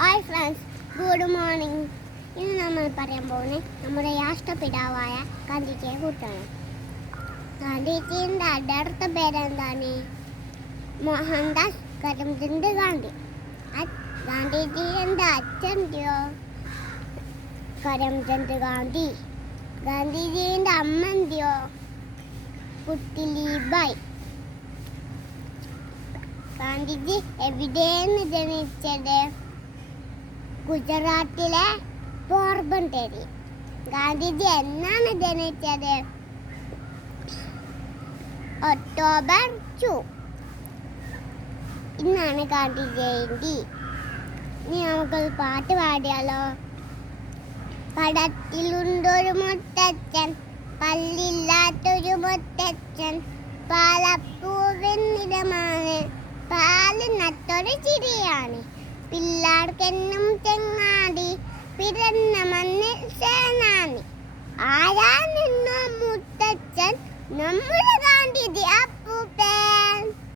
Hi friends, good morning. ഇന്ന് നമ്മൾ പറയാൻ പോകുന്നത് നമ്മുടെ രാഷ്ട്രപിതാവായ ഗാന്ധിജിയെ കുറിച്ചാണ്. ഗാന്ധിജിയുടെ യഥാർത്ഥ പേരെന്താണ്? മോഹൻദാസ് കരംചന്ദ് ഗാന്ധി. ഗാന്ധിജിയുടെ അച്ഛൻ്റെയോ കരംചന്ദ് ഗാന്ധി. ഗാന്ധിജിയുടെ അമ്മൻ്റെയോ പുത്ലിബായി. ഗാന്ധിജി എവിടെയാണ് ജനിച്ചത്? ഗുജറാത്തിലെ പോർബന്തറിൽ. ഗാന്ധിജി എന്നാണ് ജനിച്ചത്? ഒക്ടോബർ 2. ഇന്നാണ് ഗാന്ധി ജയന്തി. ഇനി നമുക്കൊരു പാട്ട് പാടിയാലോ? കടത്തിലുണ്ടൊരു മുത്തച്ഛൻ, പല്ലില്ലാത്തൊരു മുത്തച്ഛൻ, പാലപ്പൂവിൻ നിറമാണ്, പാലിനത്തൊരു ചിരിയാണ്, പിള്ളാർക്കെന്നും ചെങ്ങാടി, പിറന്ന മണ്ണിൽ സേനാനി. ആരാ നിന്ന മുത്തച്ഛൻ? നമ്മുടെ ഗാന്ധിജി. അപ്പൂ